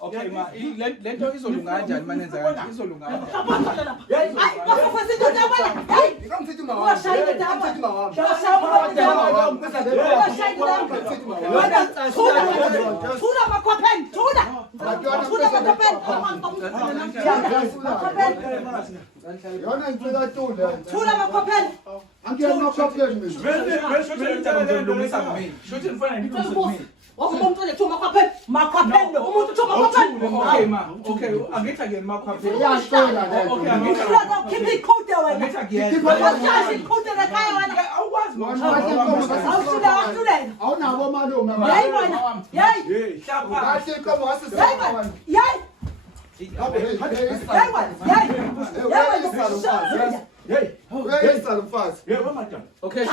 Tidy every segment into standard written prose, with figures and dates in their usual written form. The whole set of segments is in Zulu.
Okay, ma, lento izolunga kanjani manenza kanjani? Izolunga Okay, ma. Okay, angithi again makhwaphe. Okay, angithi. Keep coat there. Keep coat there. Awukwazi awunabo malume Okay.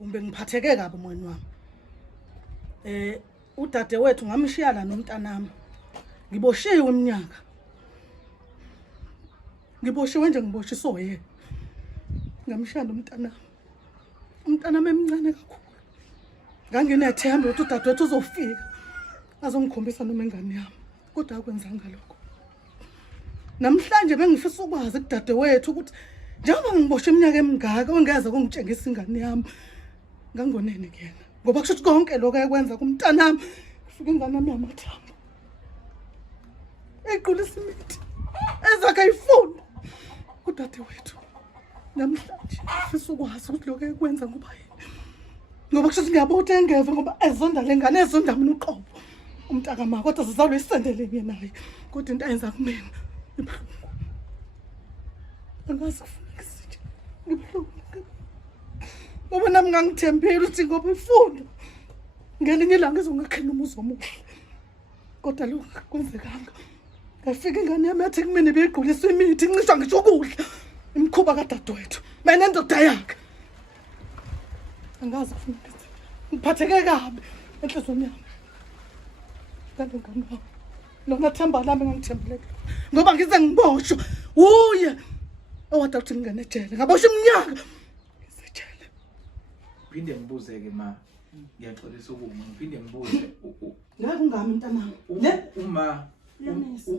Umbe ngiphatheke kabi moyeni wami. Udade wethu ngamshiya la nomntanami. Ngiboshiwe iminyaka. Ngiboshiwe nje ngiboshiswa yena. Ngamshiya nomntanami. Umntanami emncane kakhulu. Nganginethemba ukuthi udade wethu uzofika. Azongikhombisa noma ingane yami. Kodwa akwenzanga lokho. Namhlanje bengifisa ukwazi kudade wethu ukuthi njengoba ngiboshe iminyaka emingaka ongeze kungitshengisa ingane yami. Ngangonene kuyena ngoba kusho ukuthi konke lokho ayekwenza kumntanami ufike ingane yami yamathambo equlisa imithi ezakhe ayifunda kudade wethu namhlanje ufisa ukwazi ukuthi lokho ayekwenza ngoba yini ngoba kusho ukuthi ngiyabotha engeve ngoba ezonda lengane ezonda mina uqobo umntaka ma kodwa sizalwe isendelene naye kodwa into ayenza kumina angazi kufuna ngisitshe ngibhlungu ngoba nami ngangithembile ukuthi ngoba ifunda ngelinye ilanga izongakhela umuzi omuhle kodwa lokho kwenzekanga ngafika ingane yami yathi kumina beyiqulisa imithi incisha ngisho ukudla imkhuba kadadewethu mina nendoda yakhe angazi kufuna ngiphatheke kabi enhlizweni yami kanti ngani lona themba lami ngangithembele ngoba ngize ngiboshwe uye owada ukuthi ngene ejele ngaboshwa iminyaka Phinde ngibuzeke ma ngiyaxolisa ukuma ngiphinde ngibuze la kungami mntanami le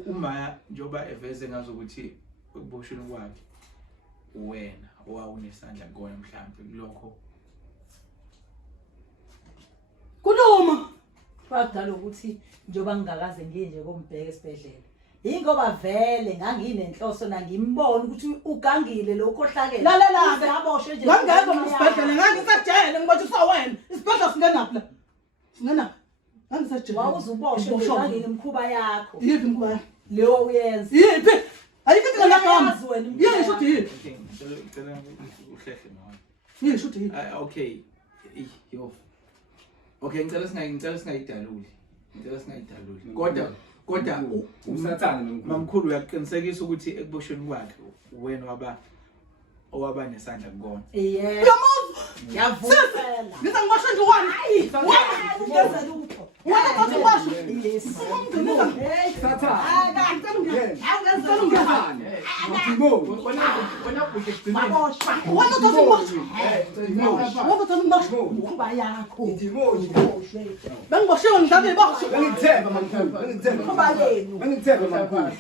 uma njoba eveze ngazo ukuthi ukuboshweni kwakhe wena owawunesandla kona mhlawumbe lokho kuluma kwadala ukuthi njoba ngingakaze ngiye nje kombheke esibhedlela ingoba vele nganginenhloso nangimbona ukuthi ugangile lokho ohlakele la ngaboshwe nje ngangekho esibhedlela ngangisajele ngibotshisa wena isibhedlela singenaphi singena ngangisajele wawuzuboshwe ngangile imkhuba yakho yipi mkhuba leyo uyenza yipi ayikho ngala gama yisho ukuthi okay ngicela uhlehle nawe yisho ukuthi okay yo okay ngicela singayidaluli kodwa umsathana mamkhulu uyaqinisekisa ukuthi ekuboshweni kwakhe wena owaba nesandla kukona yebo yavukela ngiza ngibasho nje wani ungeza lutho wena kathi ngibasho yes sathana awungeza lutho imkhuba yakho bengiboshiwe ngidlale ibosho ngithemba makhulu imkhuba yenu ngithemba makhulu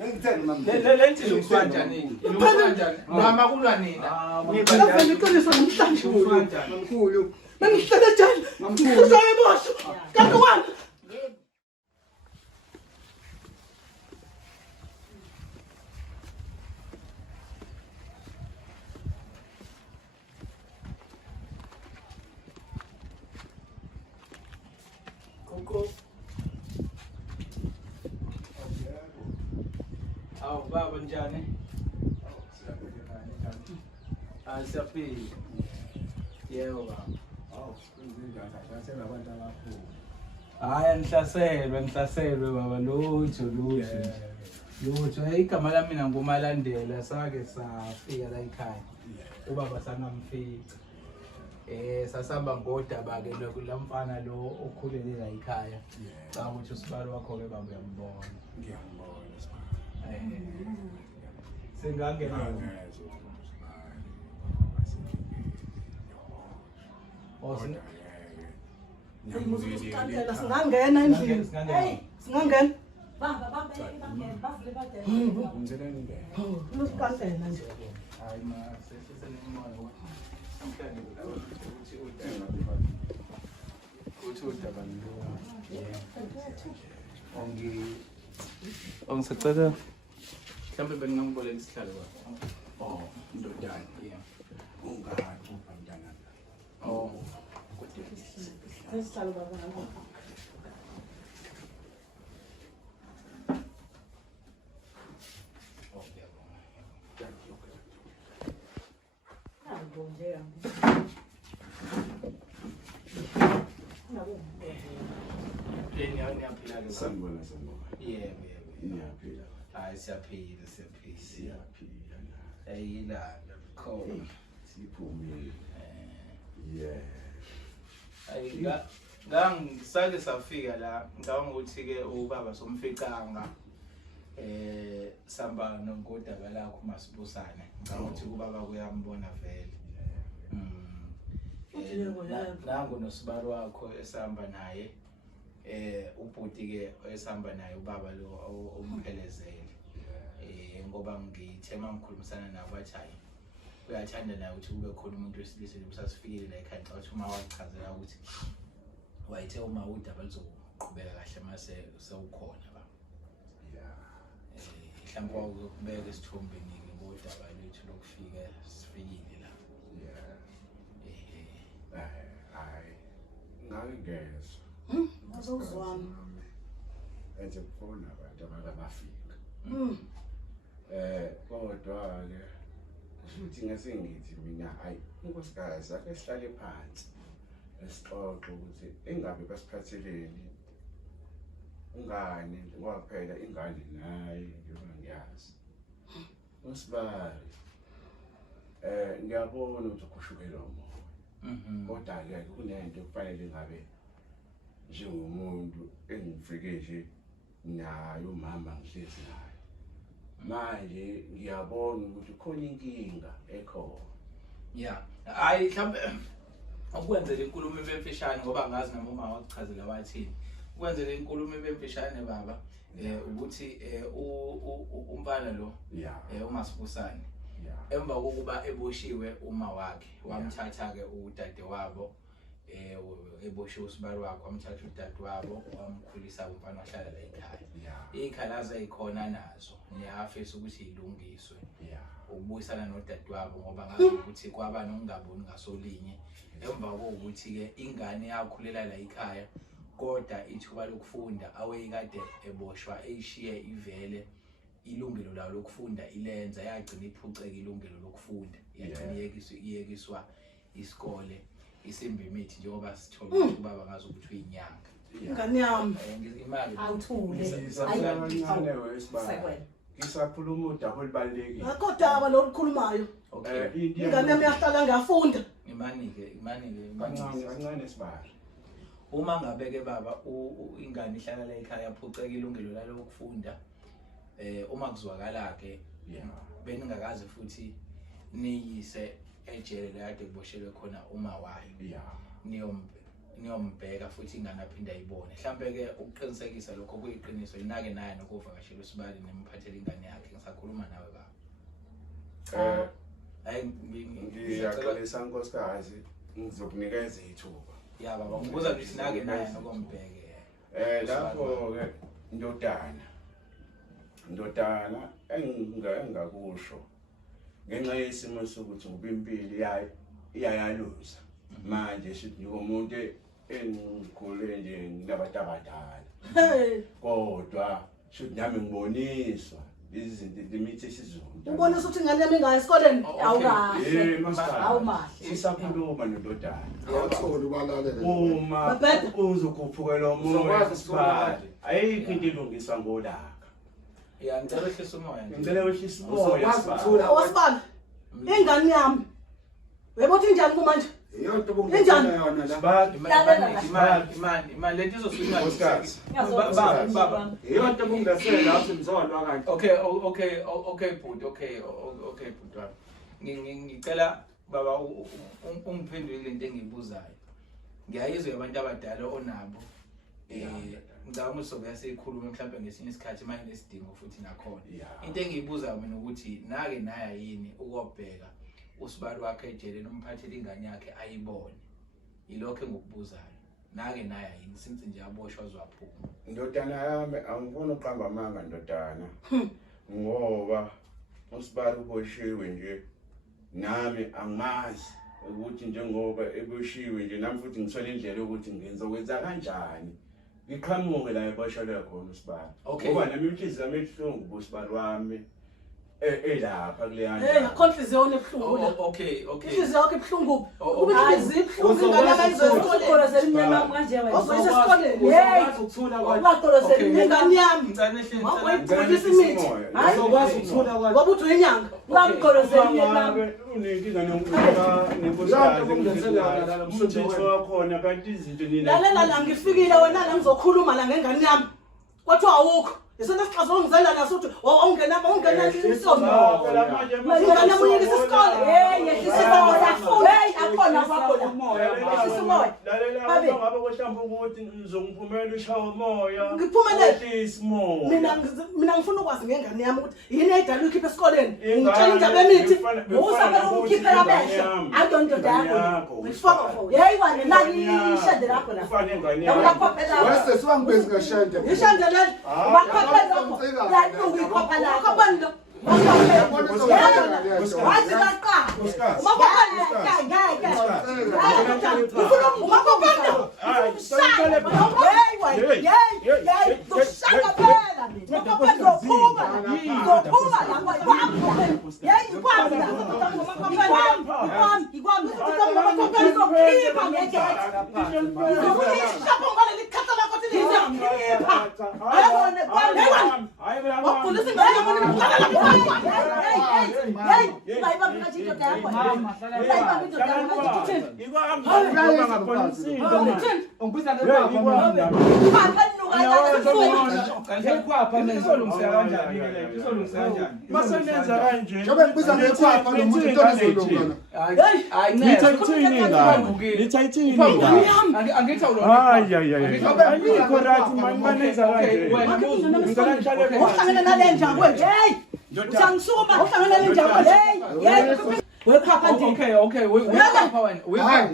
Ngitheni mama. Lenthi lokufandani. Lokufandani. Mama kulwa nina. Ngavela iqiniso namhlanje. Mamkhulu. Bengihlele ejele. Ngizoyibosha. Kanti wena Awu baba njani? Siyaphila. Yebo baba. Awu, kunjani kahle abantu abakhulu. Hayi ngihlaselwe baba lutho. Hey igama lami mina nguMalandela sake safika la ekhaya. Ubaba sangamfica. Sasamba ngodaba ke lamfana lo okhulele la ekhaya. Cha ukuthi usibalo wakho ke baba uyambona. Ngiyambona. Sengangena. Ngiyamuzikandela singangena endlini. Hey, singangena. Baba bavule badela. Ngicela ngingene. Usikandela nje. Hayi ma sesenemoya. Namhlanje uthi udaba lo. Ongisacela mhlawumbe bengingamboleka isihlalo baba. Ndodana. Yeah. Ungaphi umntana? Sesihlalo baba. Sanibona. Yebo. Niyaphila. Hayi siyaphila. Siyaphila. Ayilanda khona. Siphumile. Ayi ngisake safika la ngicabanga ukuthi ke ubaba somficanga samba ngodaba lakho masibusane ngicabanga ukuthi ubaba kuyambona vele. Nangu nosibalo wakho esihamba naye ubhuti ke esihamba naye ubaba lo omphelezele ngoba ngithema ngikhulumisana nabo bathi hayi uyathanda naye ukuthi kube khona umuntu wesilisa usasifikile la ekhaya xa uma wachazela ukuthi wayithe uma udaba lizoqhubeka kahle mase sewukhona ba mhlawumbe wakubeka esithombeni ngodaba lethu lokufika sifikile la Hayi. Ngangingezwe. Azozwana. Enze kufona abantu abafika. Kodwa ke futhi ngesingithi mina hayi unkosikazi ake sihlale phansi esixoxe ukuthi engabe basiphatheleni ungane ngoba phela ingane naye njengoba ngiyazi usibali ngiyabona ukuthi ukhushukela umoya kodwa ke kunento kufanele ngabe njengomuntu engifike nje nayo umama ngihlezi naye manje ngiyabona ukuthi khona inkinga ekhona. Hayi mhlawumbe ukwenzela inkulumo ebemfishane ngoba ngazi noma uma wakuchazela wathini ukwenzela inkulumo ebemfishane baba ukuthi umfana lo uMasibusane emva kokuba eboshiwe uma wakhe wamthatha ke udade wabo eboshiwe usibalo wakhe wamthatha udade wabo wamkhulisa umfana wahlala la ekhaya ikhalaza ezikhona nazo niyafisa ukuthi ilungiswe ukubuyisana nodade wabo ngoba ngazi ukuthi kwaba nokungaboni ngasolinye emva kokuthi ke ingane yakhulela la ekhaya kodwa ithuba lokufunda awayekade eboshwa eyishiye ivele ilungelo lawo lokufunda ilenza yagcina iphuceka ilungelo lokufunda yagcina iyekiswa isikole isimbi imithi njengoba sithola ukuthi ubaba ngazi ukuthi uyinyanga Ingane yami imali awuthule Ayincane wesibali. Ngisakhuluma udaba olubalekile. kodwa lokukhulumayo ingane yami yahlala ngiyafunda imani ke kancane sibali. uma ngabe ke baba ingane ihlala la ekhaya yaphuceka ilungelo lalo lokufunda uma kuzwakala ke beningakazi futhi niyise ejele la kade kuboshelwe khona uma wayo niyombheka futhi ingane aphinda ayibone. Mhlambe ke ukuqinisekisa lokho kuyiqiniso inake naye nokuvakashela uSibali nemphathele ingane yakhe ngisakhuluma nawe baba. Ngiyaxolisa nkosikazi ngizokunikeza ithuba. Ya baba ngibuza ukuthi nake naye nokombheke. Lapho ke ndodana engingakusho ngenxa yesimo sokuthi ubimpili iyayaluza manje sithi ngomuntu engikhule nje nginabantu abadala kodwa should nami ngiboniswa izinto limithi isizulu ubonisa ukuthi ingane yami ingayi esikoleni awukahle awumahle sisakhuluma nododana awuthola ubalalela uma uzokhuphukela umoya Sibali ayikho into ilungiswa ngolaka Ya ngicela ehlisa umoya. ngicela wehlisa umoya Sibali awasibali ingane yami webothi njani kumanje iyonto obungizona yona la Imali lento izosuka nkosikazi baba iyonto obungasela lapho imzolwa kanti Okay bhuti okay bhuti ngicela baba ungiphendule lento engiyibuzayo ngiyayizwa abantu abadala onabo ngicabanga ukuthi sobe yasekhuluma mhlawumbe ngesinye isikhathi manje nesidingo futhi nakhona into engiyibuza mina ukuthi nake naya yini ukubheka uSibali wakhe ejele nomphathele ingane yakhe ayibone yilokho engikubuzayo nake naya yini since nje aboshwa zwaphuma ndodana yami angifuni uqamba amanga ndodana ngoba uSibali uboshiwe nje nami angimazi ukuthi njengoba eboshiwe nje nami futhi ngithola indlela yokuthi ngizokwenza kanjani ngiqhamuke la eboshelwe khona uSibali ngoba nami inhliziyo yami ehlungu uSibali wami elapha kuleyana akhonhliziyo ebuhlungu la okay inhliziyo yakhe ebuhlungu ukuthi izibhlungu ingane ayizozikolezela imnyama yami kanje wena ozoyisa esikoleni hey ungaqolozela ingane yami ngiyayipholisa imithi hayi uzokwazi ukuthula kwayo ngoba uthi uyinyanga ungamqolozela imnyama yami unenkinga nomthetho wakhona kanti izinto nina lalela la ngifikile wena la ngizokhuluma la ngengane yami kwathiwa awukho isona sixazwe ngizela la sothi ungena isonto ingane munyeke isikole hey yehlisa umoya hey akhona kwakhona yehlisa umoya lalela ngabe kwehlambe ukuthi ngizongiphumela ushawa umoya ngiphumelele mina ngifuna ukwazi ngengane yami ukuthi yini ayidala ukhiphe esikoleni ngitshela indaba emithi usabela ukukhiphela amehlo ayidondoda yakho ngifaka for hey wena nani ishade lakho la ufane ngane yakho wese siwangibezi ngashende ishade leli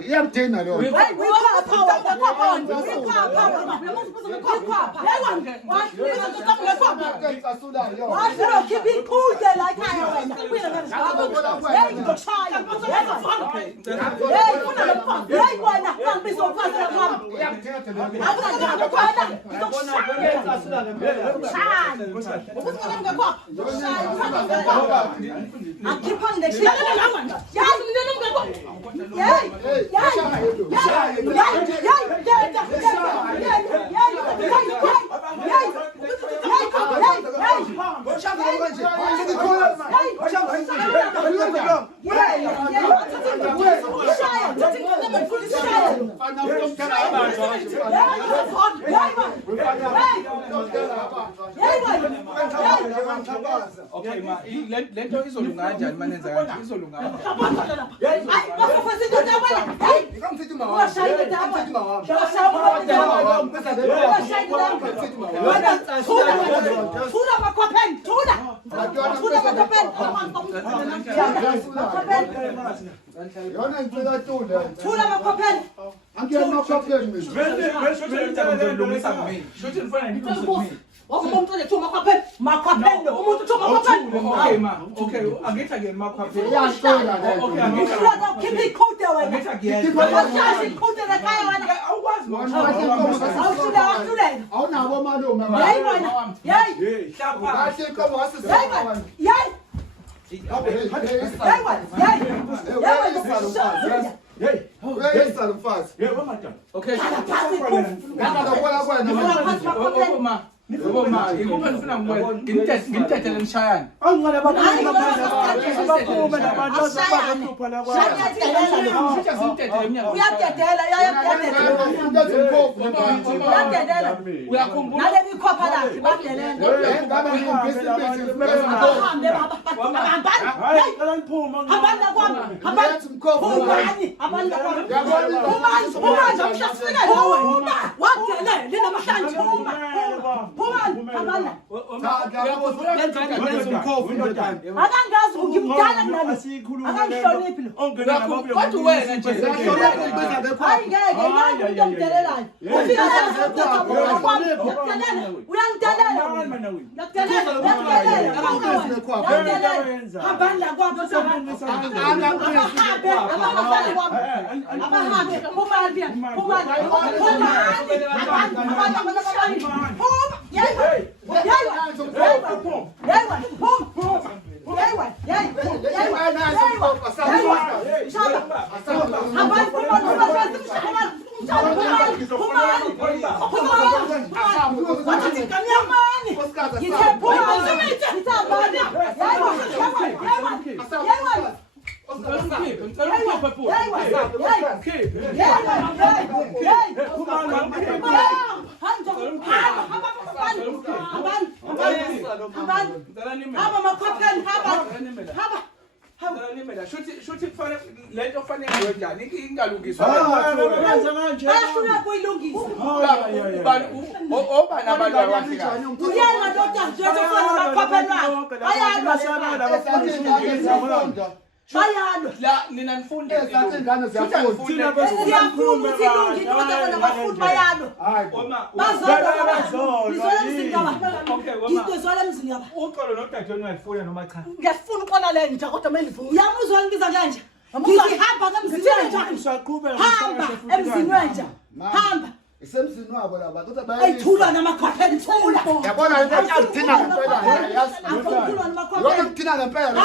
iyamthina lo Okay ma lento izolunga kanjani manenza kanje izolunga Hey, Yona ngicela tula. Thula makhopheni. Angiyena makhopheni mina. Shothi nifana ngikuthi Umuntu thuma makhopheni. Makhopheni. Umuntu thuma makhopheni. okay ma, okay, angithi akuyena makhwapheni. Iyashona Okay, le. angithi Khipha ikhute wena. angithi akuyena. Awushazi ikhute lekhaya wena. Awukwazi Awusulela. Awunabo malume. Yayi wena. Yayi. hlapha. Kahle inkomo Yayi wasizama. wena. Yayi. Yayi wena. Yayi. Yayi. Uyayisa mfazi. Okay, Ngakubona kwena. ma. Ma, ikuphi nifuna ngikwenze? Ngimthathele ngishayane. Shothi asimthathele emnyango. Uyadedela, uyadedela. Uyakhumbula? Naleli ikhopha lakhe badelela. Ahambe baba. Hambani kwami. Hambani. Phumani. Hambani kwami. Phumani amhlasela. Wadele linamhlanje. Phumani. Hambani. Akangazi ngimdala mina. Akangihloniphi lo. Kodwa wena nje. Hayi ngeke ngeke ngimdelelayo. Ufika la uyangidelela. Hambani la kwabo Shothi kufanele lento kufanele ngenjani ingalungiswa. Ayashuna kuyilungisa. Obani abantu abafika. Uyena ndoda njengoba makhopheni wakhe. Bayalwa. La nina nifunde. Ingane ziyafunda. Siyafuna ukuthi ilungile kodwa bona bafundi bayalwa. Ngizwela emzini yaba. Ngizwela emzini yaba. Uxolo nodadewenu uyalifuna noma cha? Ngiyafuna uxola le nja kodwa melivuka. Uyamuzwa ngibiza kanje. Ngihamba kamzini wenja. Hamba emzini wenja. Hamba. Isemzini wabo laba kodwa Ayithula namakhopheni thula. Yabona into akuthina ngempela yazi. Akuthula namakhopheni. Yona kuthina ngempela.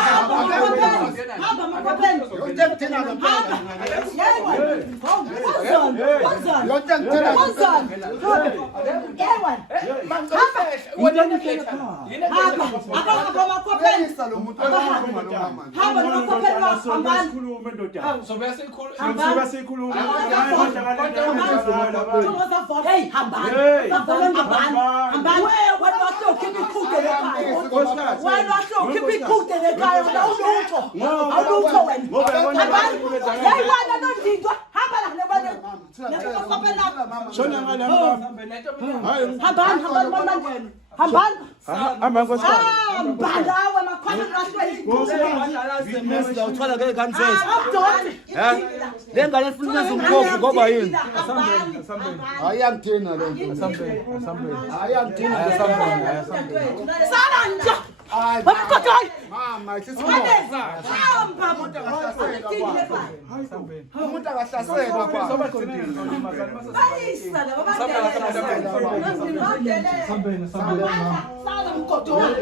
Hamba makhopheni. Yonke kuthina ngempela. Yewe. Wazana. Yonke kuthina Wazana. Yewe. Wena nikhetha. Hamba. Akahamba makhopheni. Yisa lo muntu okhuluma lo mama. Hamba namakhopheni wakho hambani. So bese ikhulu Hey, hambani. Hambani. Wena wahlokhe ikhukhe lekhaya. Wena wahlokhe ikhukhe lekhaya. Awulutho wena. Hambani. Hey, wena nondindwa. Hamba la nebane. Shona ngala Hambani, hambani mama. Hambani. Hambani awe makhona lahlwe. Mesla uthola ke kansese. Abdoni. Lengane ifuna umkhofu ngoba yini? ayamthina le nto. Ayamthina Sala nje. Bamkhothoi. mama sisi Hamba umuntu akahlaselwa kwa. Bayisa la babandele. Sala mkhothoi.